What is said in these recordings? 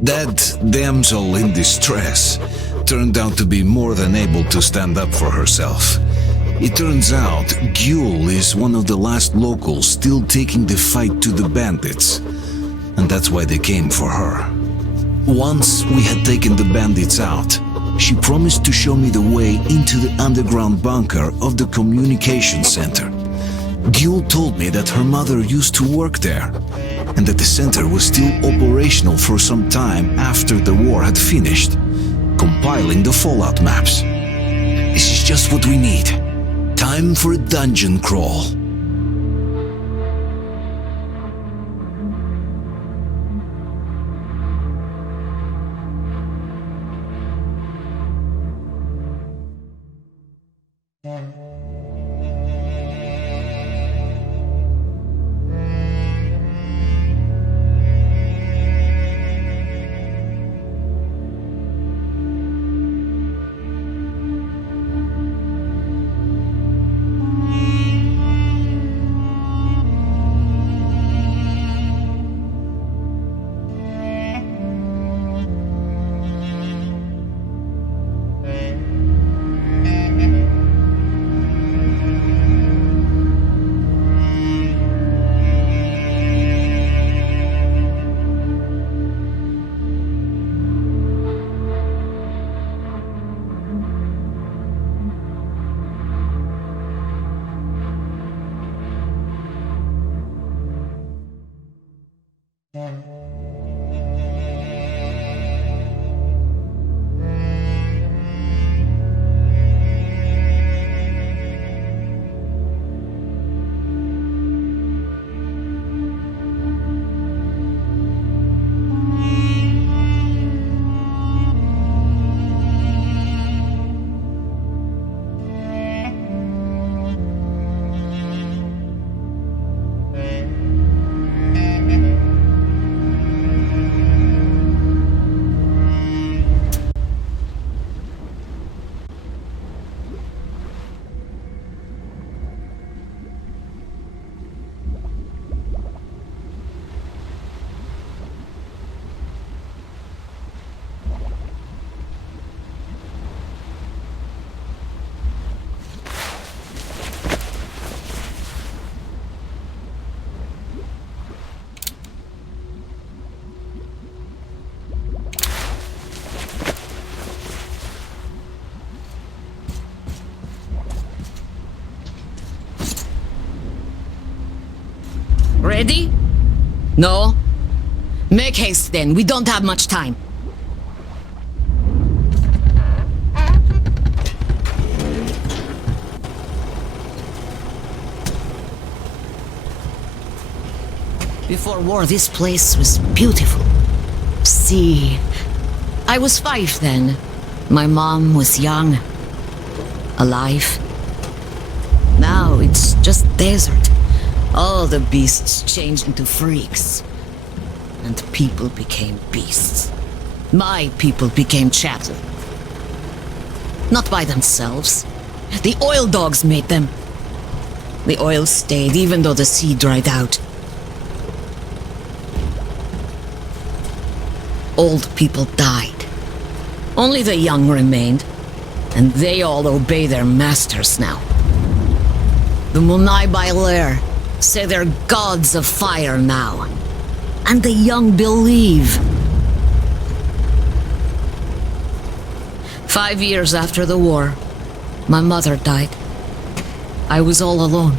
That damsel in distress turned out to be more than able to stand up for herself. It turns out Gyul is one of the last locals still taking the fight to the bandits, and that's why they came for her. Once we had taken the bandits out, she promised to show me the way into the underground bunker of the communication center. Gyul told me that her mother used to work there, and that the center was still operational for some time after the war had finished, compiling the fallout maps. This is just what we need. Time for a dungeon crawl. Ready? No? Make haste then, we don't have much time. Before war, this place was beautiful. See, I was 5 then. My mom was young, alive. Now it's just desert. All the beasts changed into freaks. And people became beasts. My people became chattel. Not by themselves. The oil dogs made them. The oil stayed even though the sea dried out. Old people died. Only the young remained. And they all obey their masters now. The Munai Bailer say they're gods of fire now. And the young believe. 5 years after the war, my mother died. I was all alone.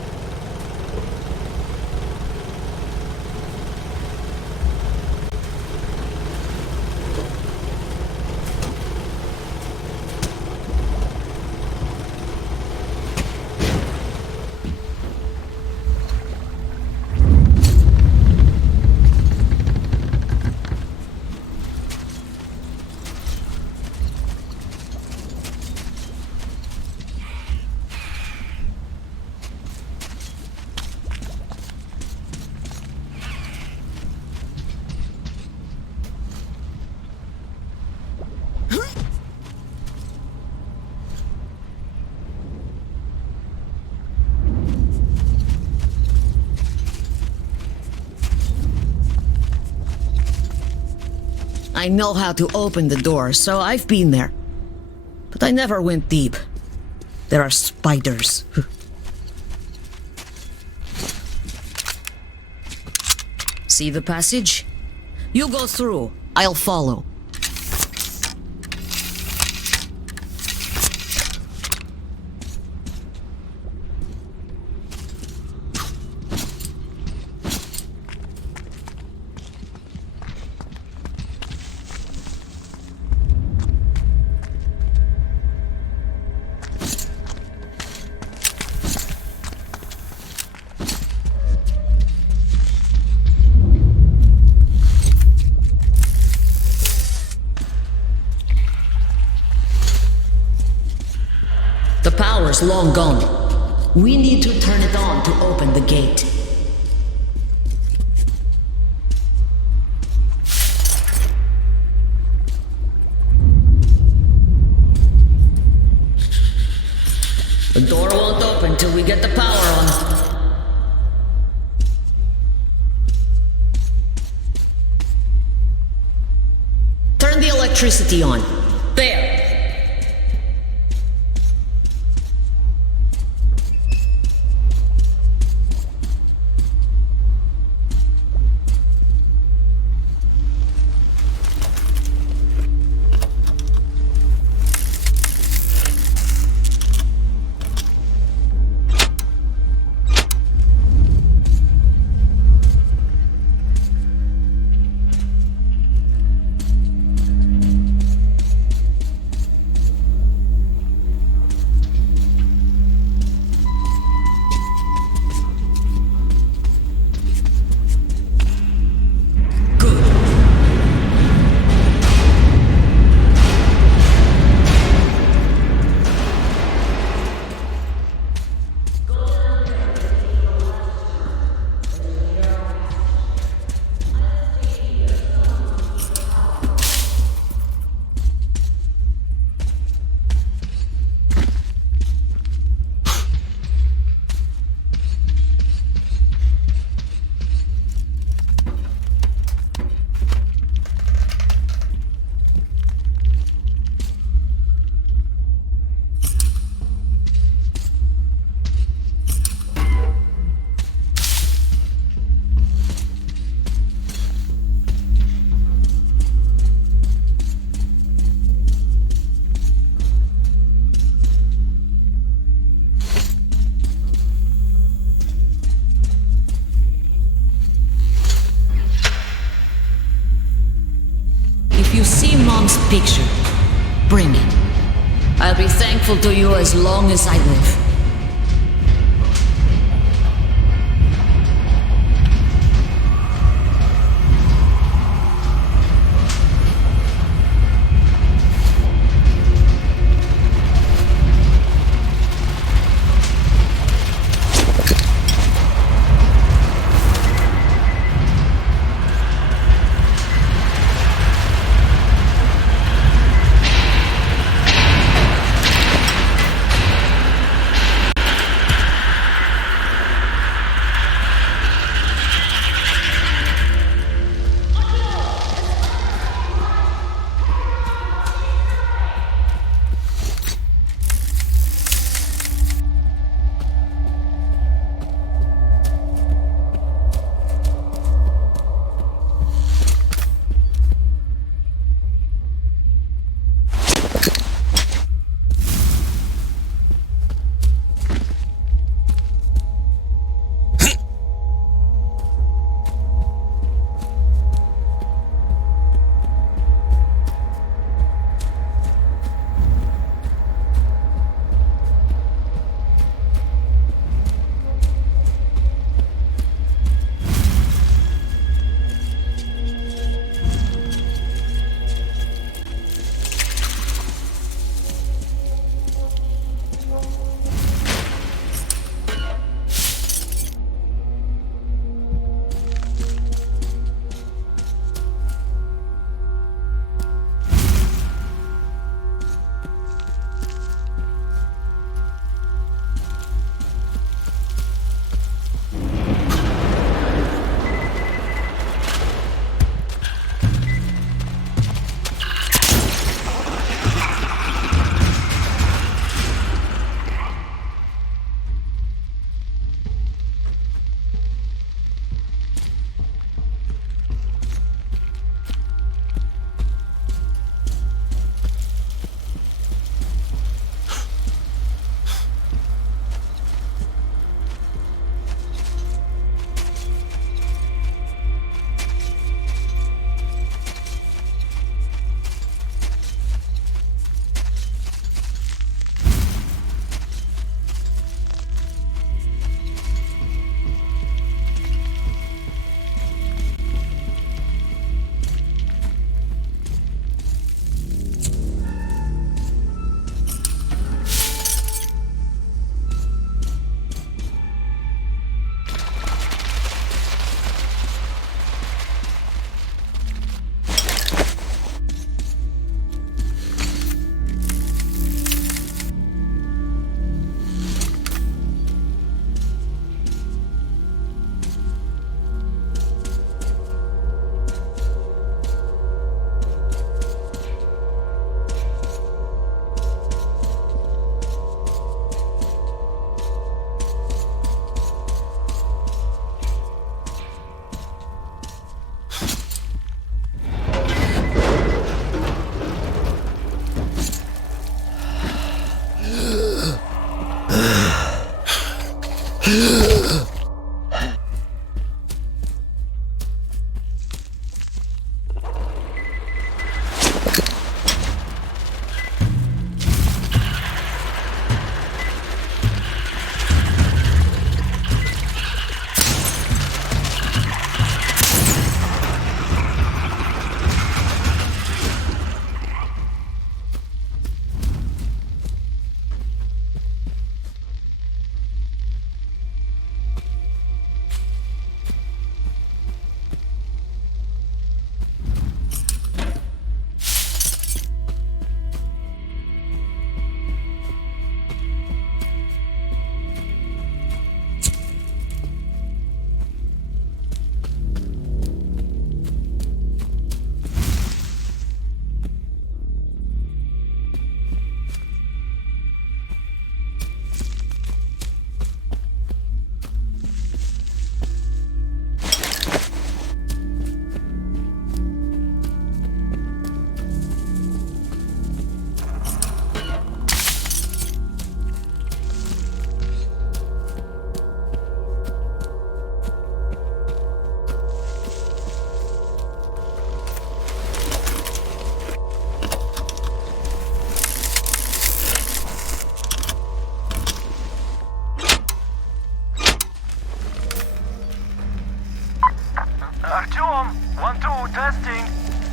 I know how to open the door, so I've been there. But I never went deep. There are spiders. See the passage? You go through. I'll follow. The power's long gone. We need to turn it on to open the gate. The door won't open till we get the power on. Turn the electricity on. There. You see Mom's picture. Bring it. I'll be thankful to you as long as I live.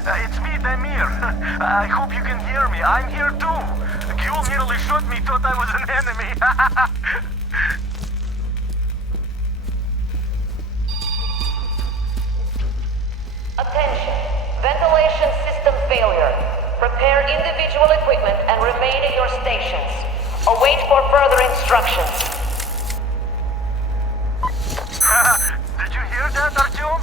It's me, Damir. I hope you can hear me. I'm here too. Gül nearly shot me, thought I was an enemy. Attention. Ventilation system failure. Prepare individual equipment and remain at your stations. Await for further instructions. Did you hear that, Artyom?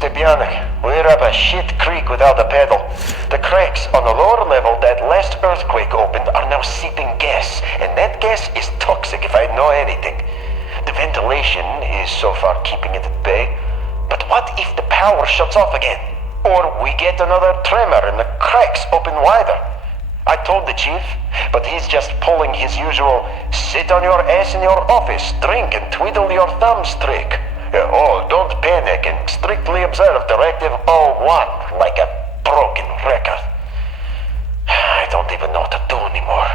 Stepan, we're up a shit creek without a pedal. The cracks on the lower level that last earthquake opened are now seeping gas, and that gas is toxic if I know anything. The ventilation is so far keeping it at bay, but what if the power shuts off again? Or we get another tremor and the cracks open wider? I told the chief, but he's just pulling his usual sit on your ass in your office, drink and twiddle your thumbs trick. Oh, don't panic and strictly observe Directive 01 like a broken record. I don't even know what to do anymore.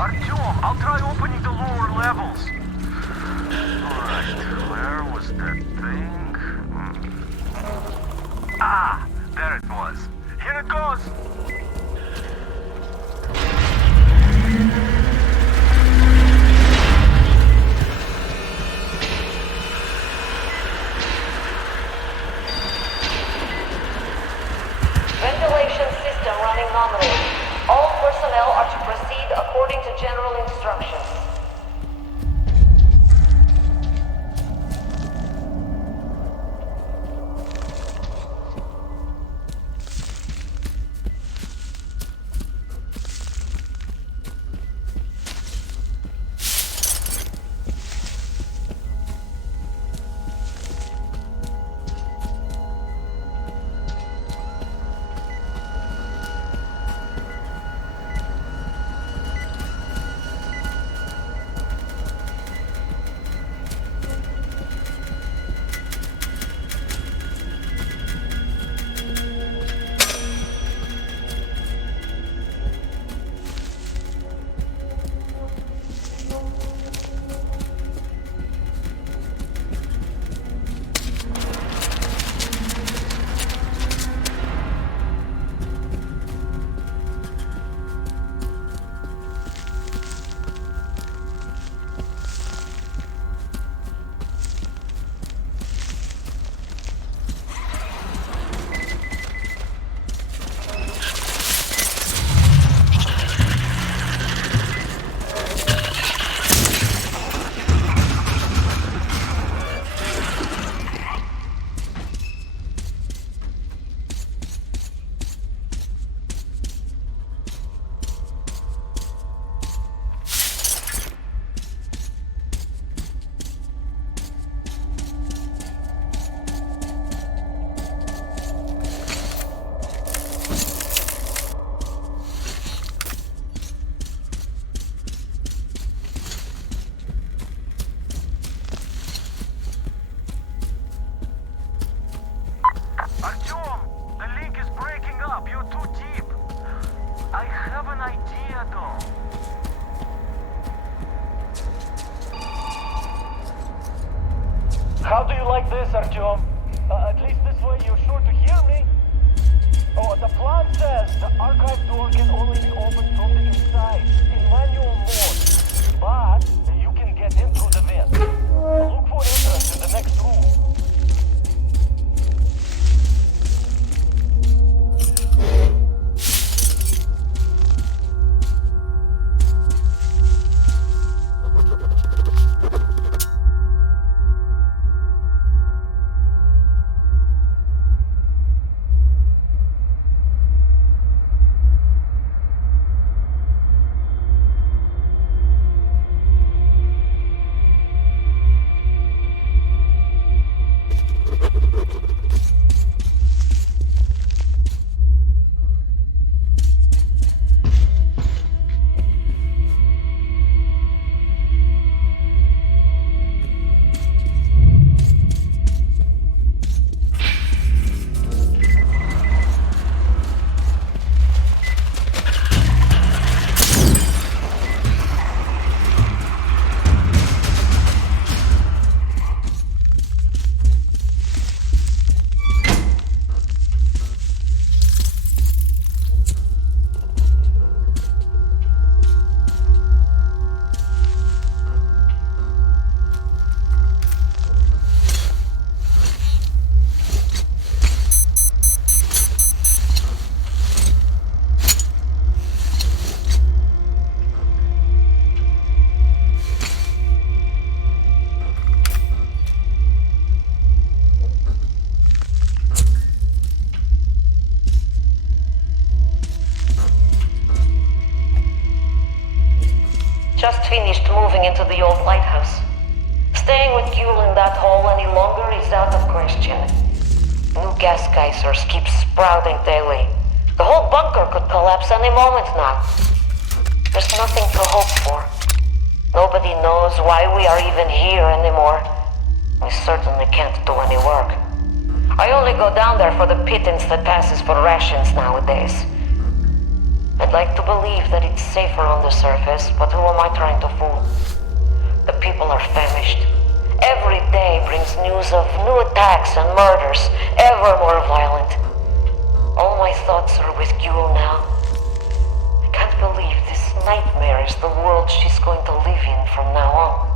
Artyom, I'll try opening the lower levels. Alright, where was that thing? Ah, there it was. Here it goes! Ventilation system running nominally. All personnel are to proceed according to general instructions. idea, though. How do you like this, Artyom? At least this way you're sure to hear me. Oh, the plan says the archive door can only be opened from the inside, in manual mode. But you can get in through the vent. Look for entrance in the next room. Just finished moving into the old lighthouse. Staying with Gül in that hole any longer is out of question. New gas geysers keep sprouting daily. The whole bunker could collapse any moment now. There's nothing to hope for. Nobody knows why we are even here anymore. We certainly can't do any work. I only go down there for the pittance that passes for rations nowadays. I'd like to believe that it's safer on the surface, but who am I trying to fool? The people are famished. Every day brings news of new attacks and murders, ever more violent. All my thoughts are with Gül now. I can't believe this nightmare is the world she's going to live in from now on.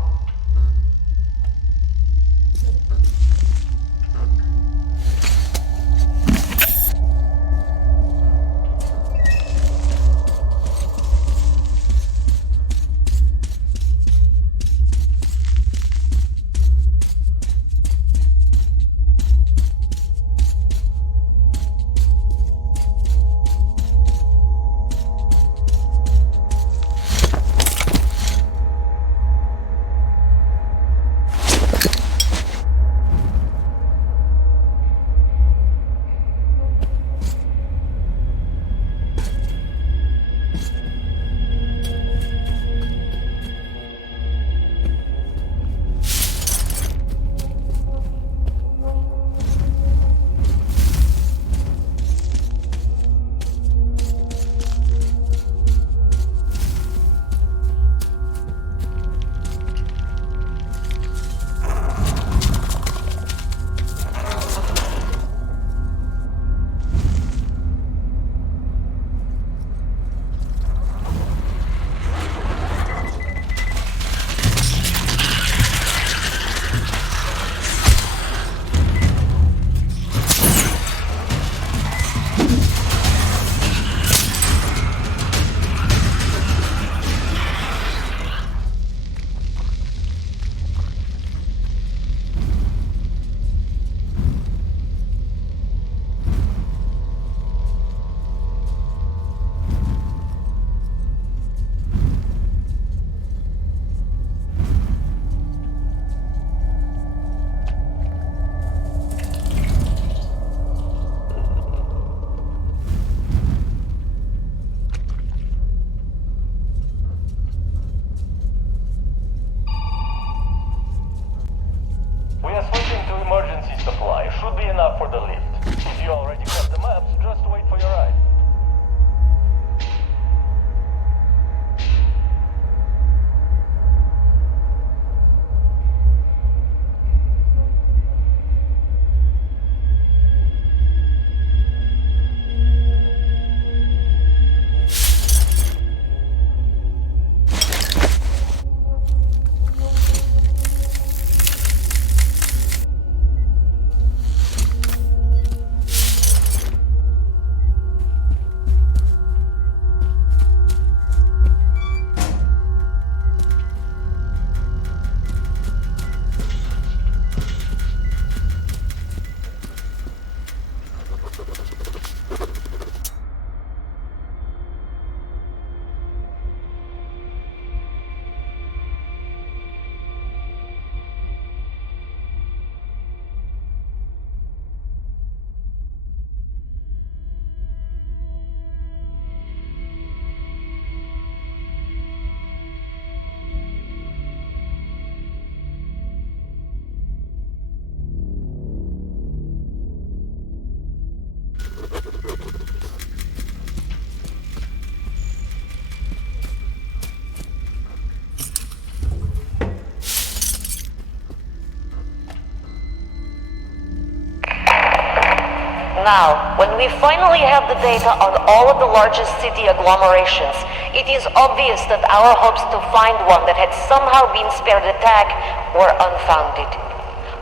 now, when we finally have the data on all of the largest city agglomerations, it is obvious that our hopes to find one that had somehow been spared attack were unfounded.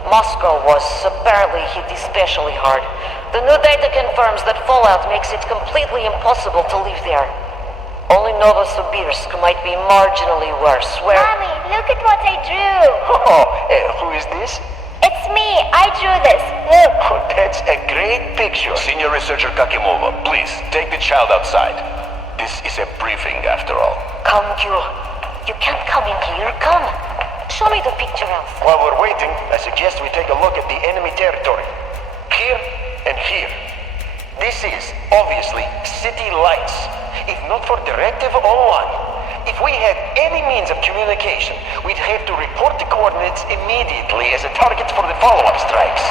Moscow was apparently hit especially hard. The new data confirms that fallout makes it completely impossible to live there. Only Novosibirsk might be marginally worse, where... Mommy, look at what I drew. Oh, who is this? It's me. I drew this. Look. Oh, that's a great picture. Senior Researcher Kakimova, please, take the child outside. This is a briefing, after all. Come, Gül. You can't come in here. Come. Show me the picture else. While we're waiting, I suggest we take a look at the enemy territory. Here and here. This is, obviously, city lights. If not for Directive 01, if we had any means of communication, we'd have to report the coordinates immediately as a target for the follow-up strikes.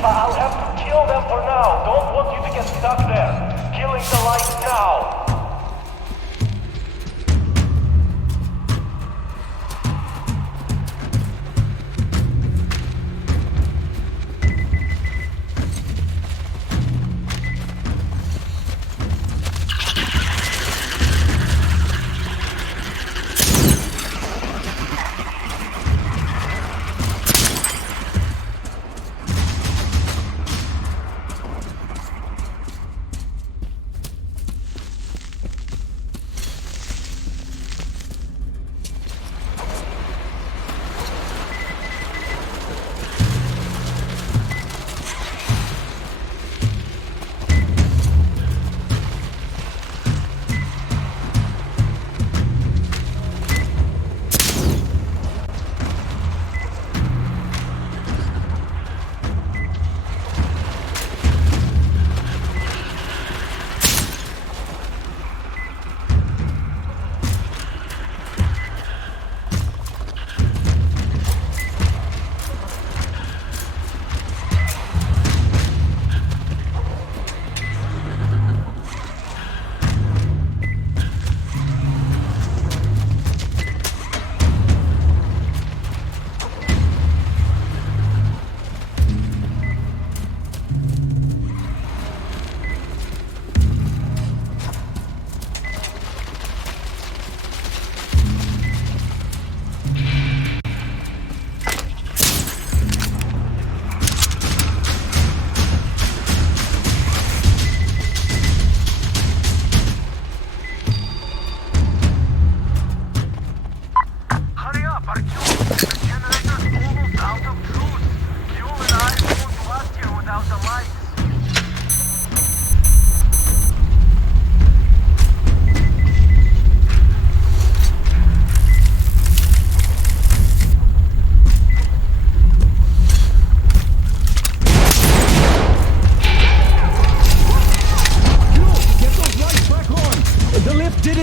I'll have to kill them for now. Don't want you to get stuck there. Killing the lights now.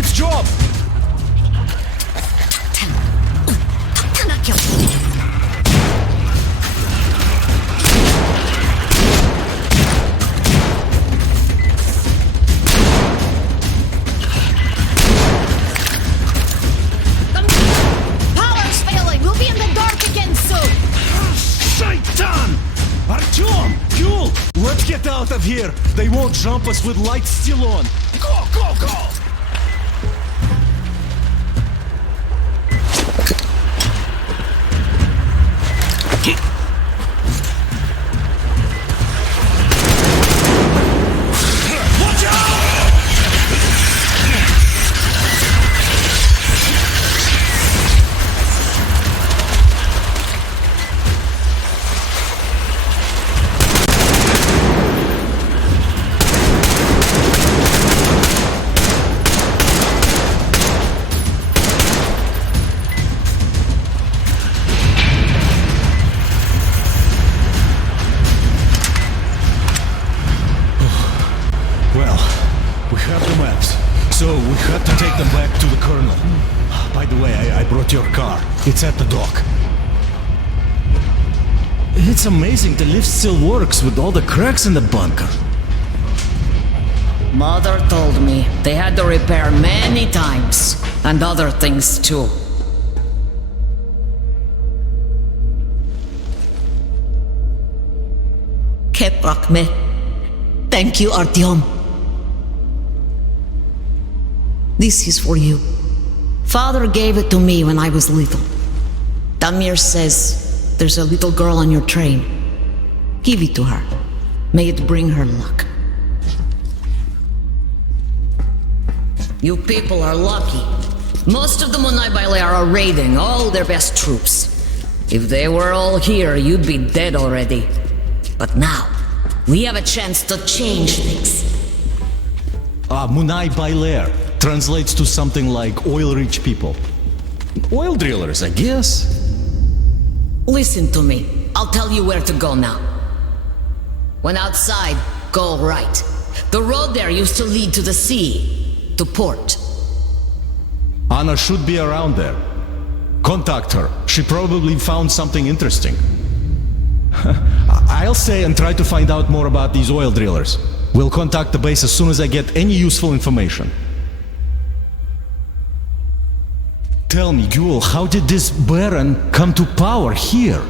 its job! Power's failing! We'll be in the dark again soon! Shaitan! Artyom! Fuel! Let's get out of here! They won't jump us with lights still on! Go, go, go! It's at the dock. It's amazing the lift still works with all the cracks in the bunker. Mother told me they had to repair many times, and other things too. Keprakme. Thank you, Artyom. This is for you. Father gave it to me when I was little. Damir says there's a little girl on your train. Give it to her. May it bring her luck. You people are lucky. Most of the Munai are raiding all their best troops. If they were all here, you'd be dead already. But now, we have a chance to change things. Munai Bailer translates to something like oil-rich people. Oil drillers, I guess. Listen to me. I'll tell you where to go now. When outside, go right. The road there used to lead to the sea, to port. Anna should be around there. Contact her. She probably found something interesting. I'll stay and try to find out more about these oil drillers. We'll contact the base as soon as I get any useful information. Tell me, Ghoul, how did this Baron come to power here?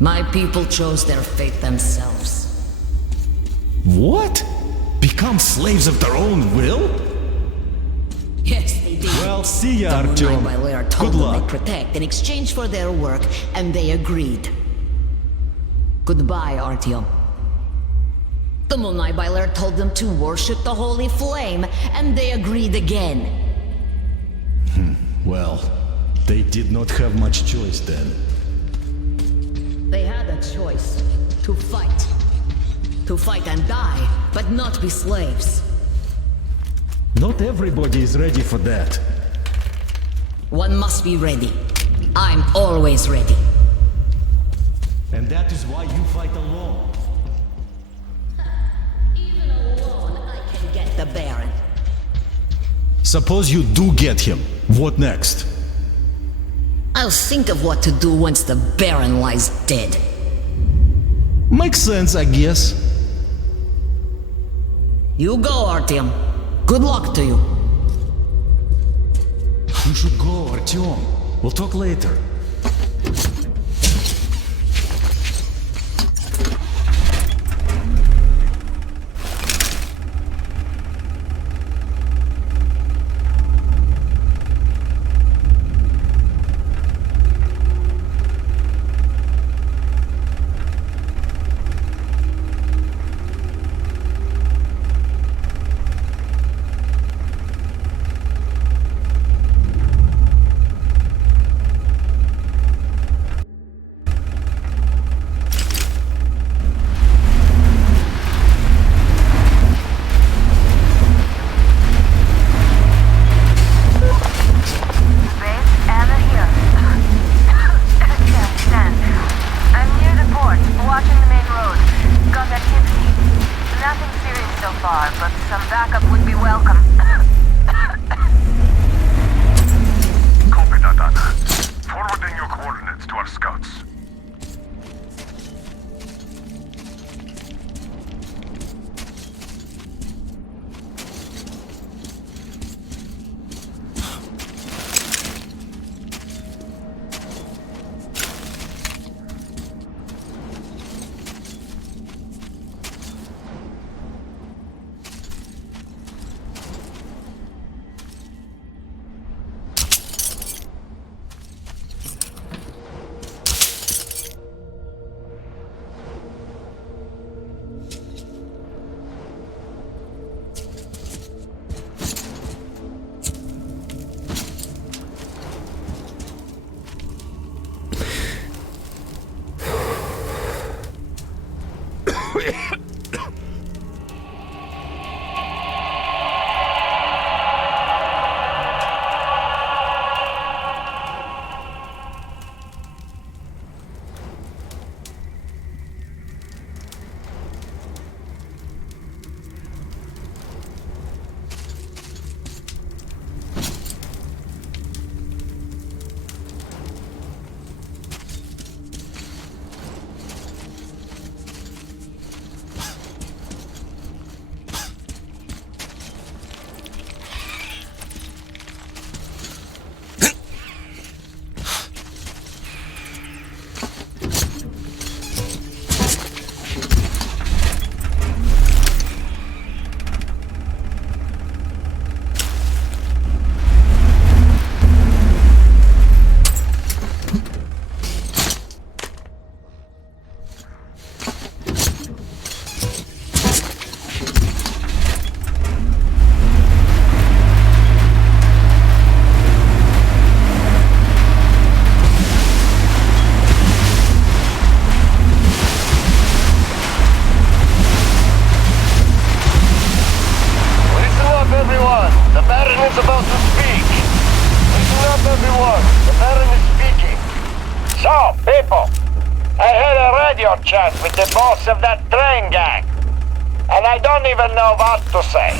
My people chose their fate themselves. What? Become slaves of their own will? Yes, they did. Well, see ya, The Artyom. Munai Bailer told Good them luck. they'd protect in exchange for their work, and they agreed. Goodbye, Artyom. The Munai Bailer told them to worship the holy flame, and they agreed again. Well, they did not have much choice then. They had a choice. To fight. To fight and die, but not be slaves. Not everybody is ready for that. One must be ready. I'm always ready. And that is why you fight alone. Even alone, I can get the Baron. Suppose you do get him. What next? I'll think of what to do once the Baron lies dead. Makes sense, I guess. You go, Artyom. Good luck to you. You should go, Artyom. We'll talk later. everyone. The Baron is speaking. So, people, I had a radio chat with the boss of that train gang. And I don't even know what to say.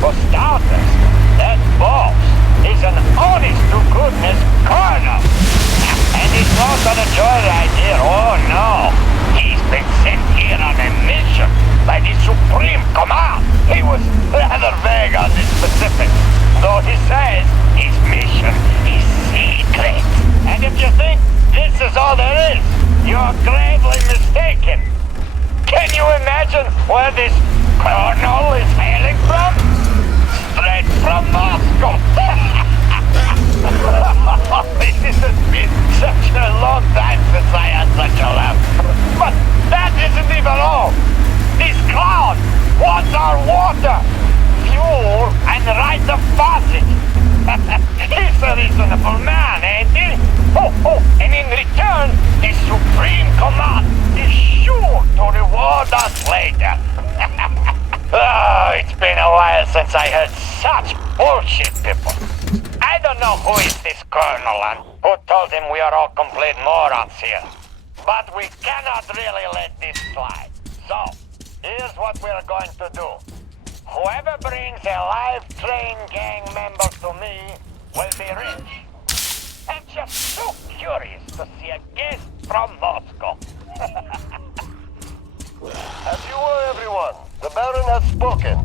For starters, that boss is an honest-to-goodness colonel. And he's not on a joyride here, oh no. He's been sent here on a mission by the Supreme Command. He was rather vague on the specifics, though he says his mission is secret. And if you think this is all there is, you're gravely mistaken. Can you imagine where this colonel is hailing from? Straight from Moscow. This has been such a long time since I had such a laugh. But that isn't even all. This clown wants our water, fuel, and right of passage. He's a reasonable man, ain't he? And in return, the Supreme Command is sure to reward us later. Oh, it's been a while since I heard such bullshit, people. I don't know who is this colonel and who told him we are all complete morons here. But we cannot really let this slide. So, here's what we're going to do. Whoever brings a live train gang member to me will be rich. I'm just so curious to see a guest from Moscow. As you were, everyone, the Baron has spoken.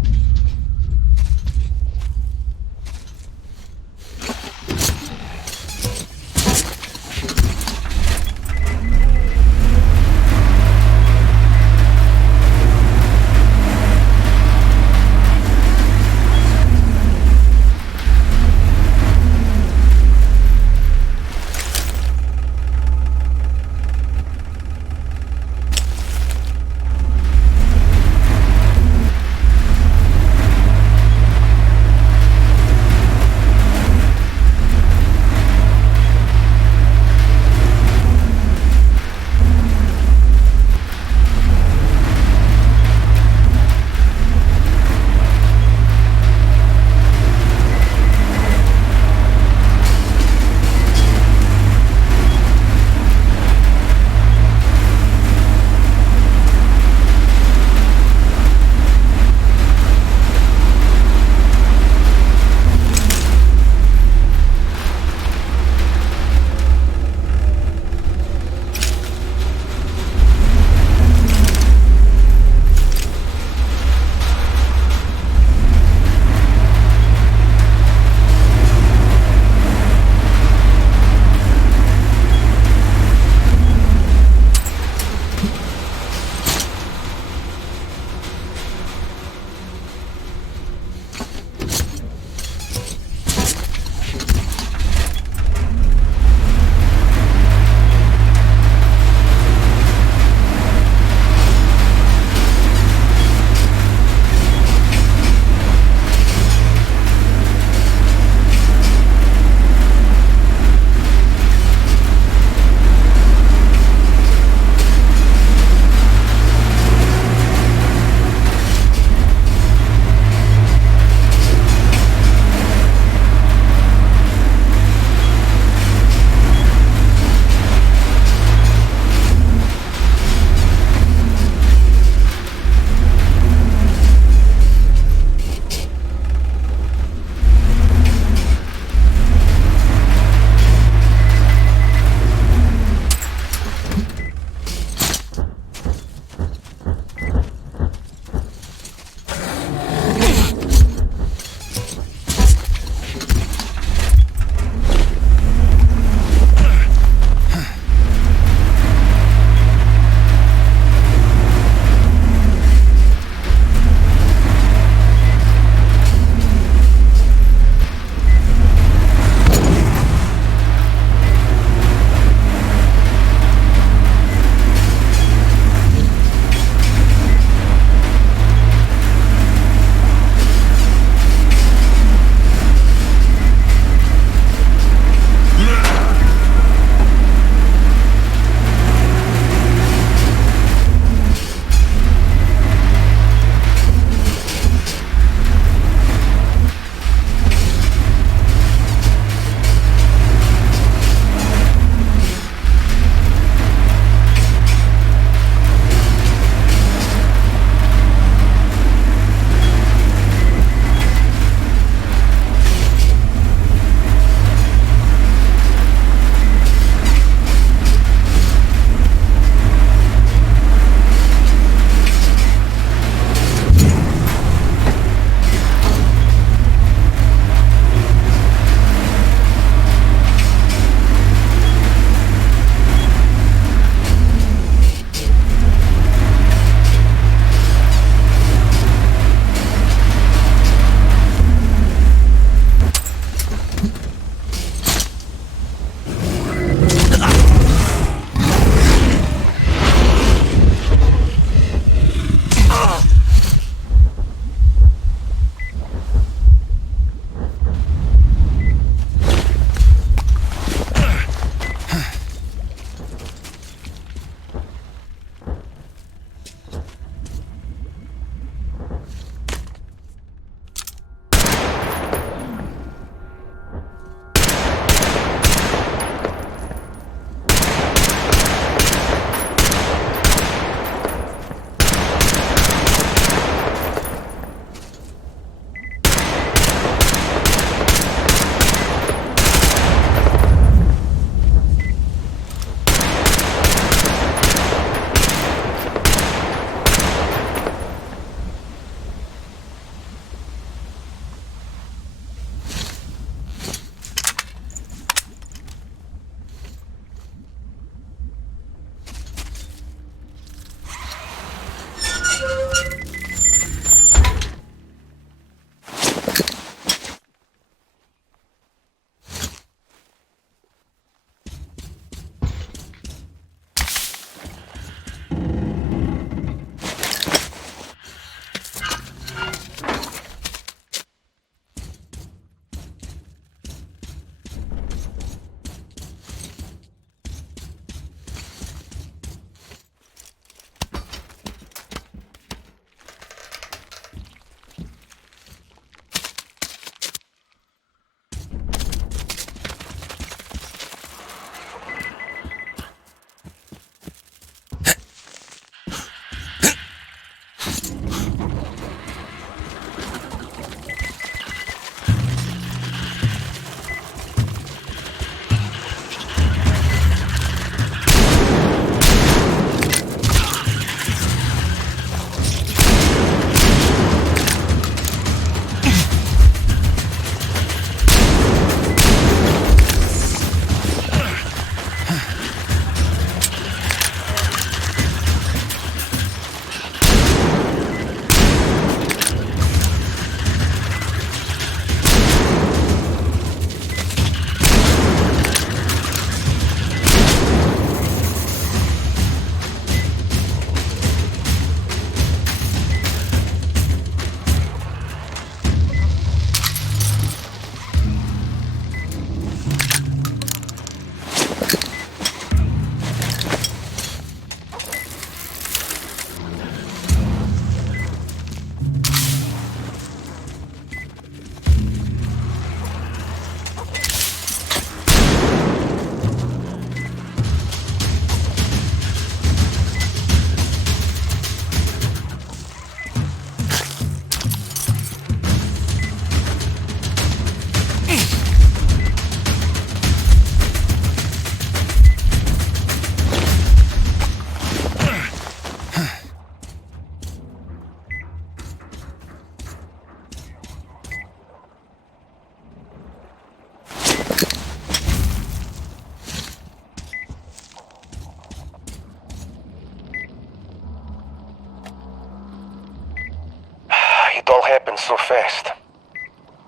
fast.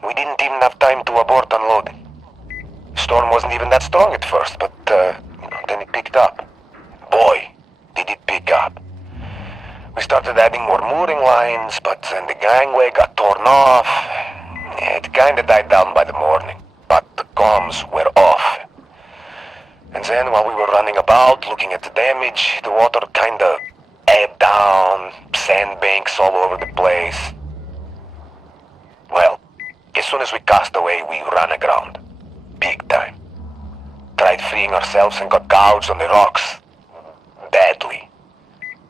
We didn't even have time to abort unloading. Storm wasn't even that strong at first, but then it picked up. Boy, did it pick up. We started adding more mooring lines, but then the gangway got torn off. It kinda died down by the morning, but the comms were off. And then while we were running about, looking at the damage, the water kinda ebbed down, sandbanks all over the place. Well, as soon as we cast away, we ran aground. Big time. Tried freeing ourselves and got gouged on the rocks. Badly.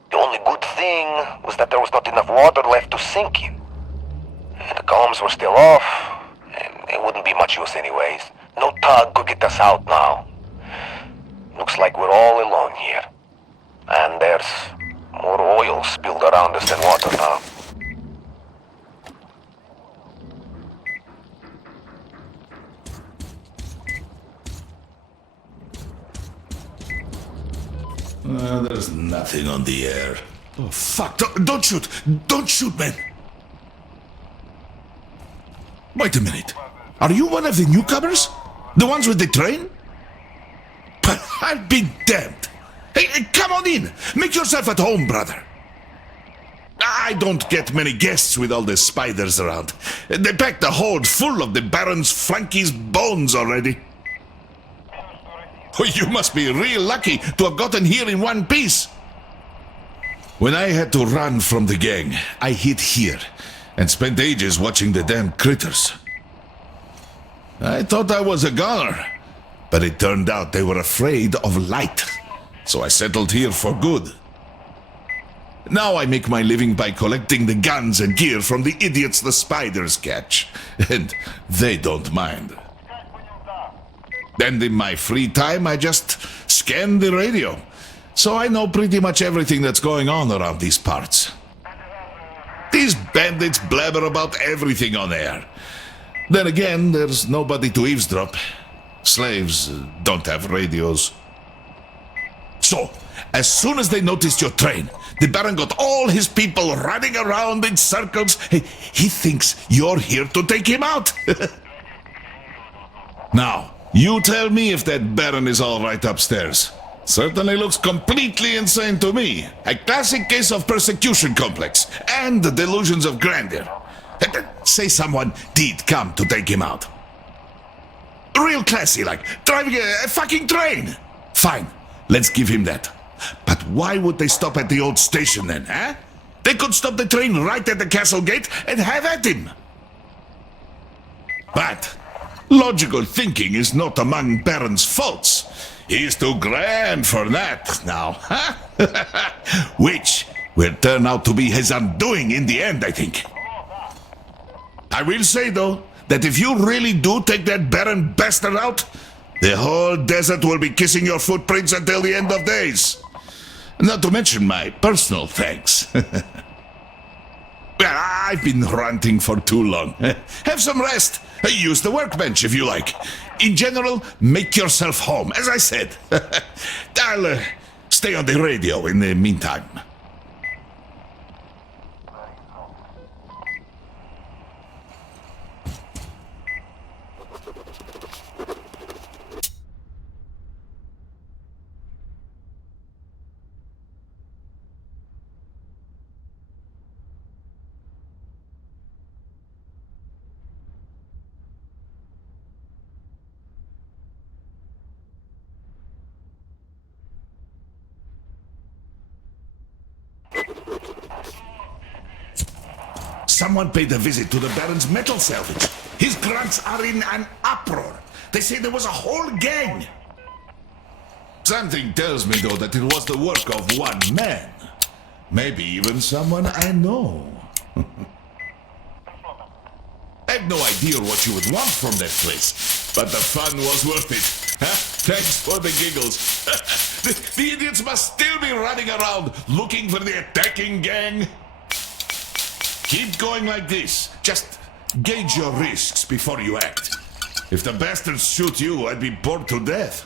The only good thing was that there was not enough water left to sink in. The comms were still off, and it wouldn't be much use anyways. No tug could get us out now. Looks like we're all alone here. And there's more oil spilled around us than water now. There's nothing on the air. Oh, fuck. Don't shoot. Don't shoot, man. Wait a minute. Are you one of the newcomers? The ones with the train? I'll be damned. Hey, come on in. Make yourself at home, brother. I don't get many guests with all the spiders around. They packed the hold full of the Baron's flunky's bones already. Oh, you must be real lucky to have gotten here in one piece. When I had to run from the gang, I hid here and spent ages watching the damn critters. I thought I was a goner, but it turned out they were afraid of light, so I settled here for good. Now I make my living by collecting the guns and gear from the idiots the spiders catch, and they don't mind. And in my free time, I just scan the radio, so I know pretty much everything that's going on around these parts. These bandits blabber about everything on air. Then again, there's nobody to eavesdrop. Slaves don't have radios. So, as soon as they noticed your train, the Baron got all his people running around in circles. He thinks you're here to take him out. Now, you tell me if that Baron is all right upstairs. Certainly looks completely insane to me. A classic case of persecution complex and the delusions of grandeur. Say someone did come to take him out. Real classy, like driving a fucking train. Fine, let's give him that. But why would they stop at the old station then, huh? They could stop the train right at the castle gate and have at him. But logical thinking is not among Baron's faults. He's too grand for that now, huh? Which will turn out to be his undoing in the end, I think. I will say, though, that if you really do take that Baron bastard out, the whole desert will be kissing your footprints until the end of days. Not to mention my personal thanks. Well, I've been ranting for too long. Have some rest. Use the workbench if you like. In general, make yourself home, as I said. I'll stay on the radio in the meantime. Someone paid a visit to the Baron's metal salvage. His grunts are in an uproar. They say there was a whole gang. Something tells me, though, that it was the work of one man. Maybe even someone I know. I have no idea what you would want from that place, but the fun was worth it. Huh? Thanks for the giggles. The idiots must still be running around looking for the attacking gang. Keep going like this. Just gauge your risks before you act. If the bastards shoot you, I'd be bored to death.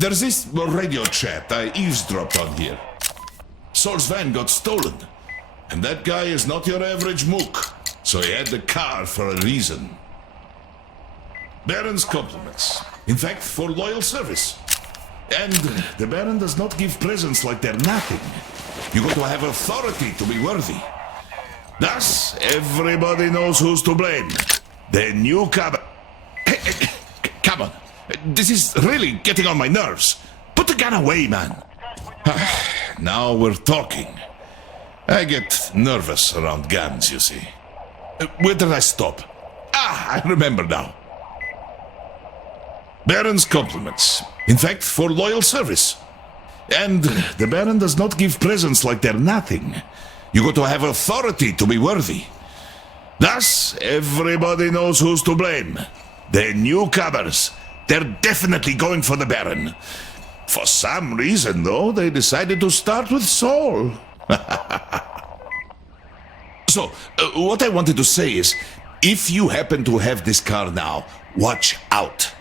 There's this radio chat I eavesdropped on here. Sol's van got stolen. And that guy is not your average mook. So he had the car for a reason. Baron's compliments. In fact, for loyal service. And the Baron does not give presents like they're nothing. You got to have authority to be worthy. Thus, everybody knows who's to blame. The newcomer. Come on. This is really getting on my nerves. Put the gun away, man. Now we're talking. I get nervous around guns, you see. Where did I stop? I remember now. Baron's compliments. In fact, for loyal service. And the Baron does not give presents like they're nothing. You got to have authority to be worthy. Thus, everybody knows who's to blame. The newcomers. They're definitely going for the Baron. For some reason, though, they decided to start with Sol. So, what I wanted to say is, if you happen to have this car now, watch out.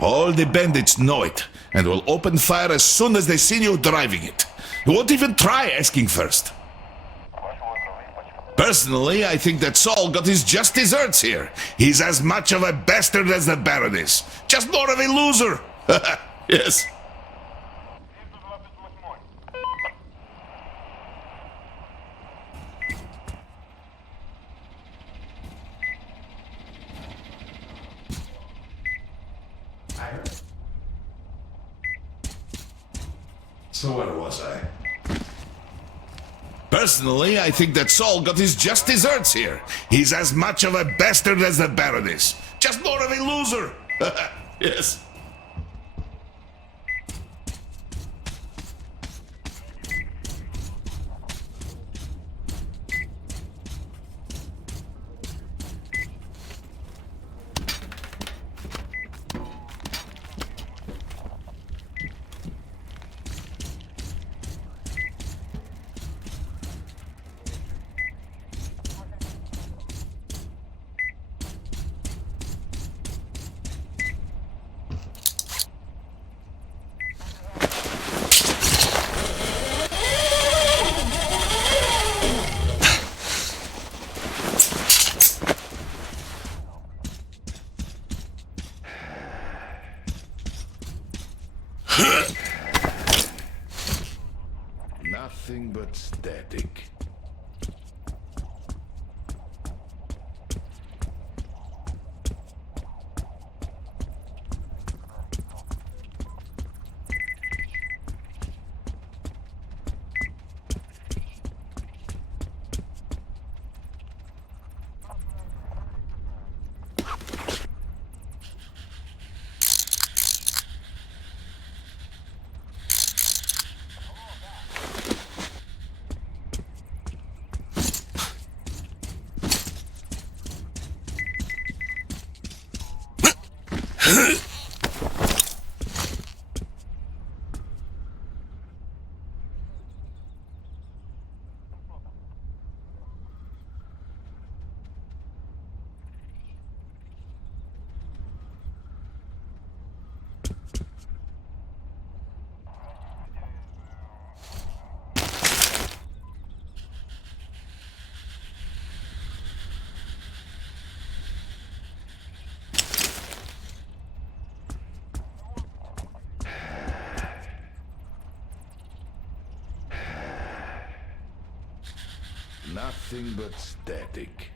All the bandits know it, and will open fire as soon as they see you driving it. You won't even try asking first. Personally, I think that Sol got his just desserts here. He's as much of a bastard as the Baron is. Just more of a loser. Yes. So where was I? Personally, I think that Sol got his just desserts here. He's as much of a bastard as the Baron is. Just more of a loser. Yes. Nothing but static. Nothing but static.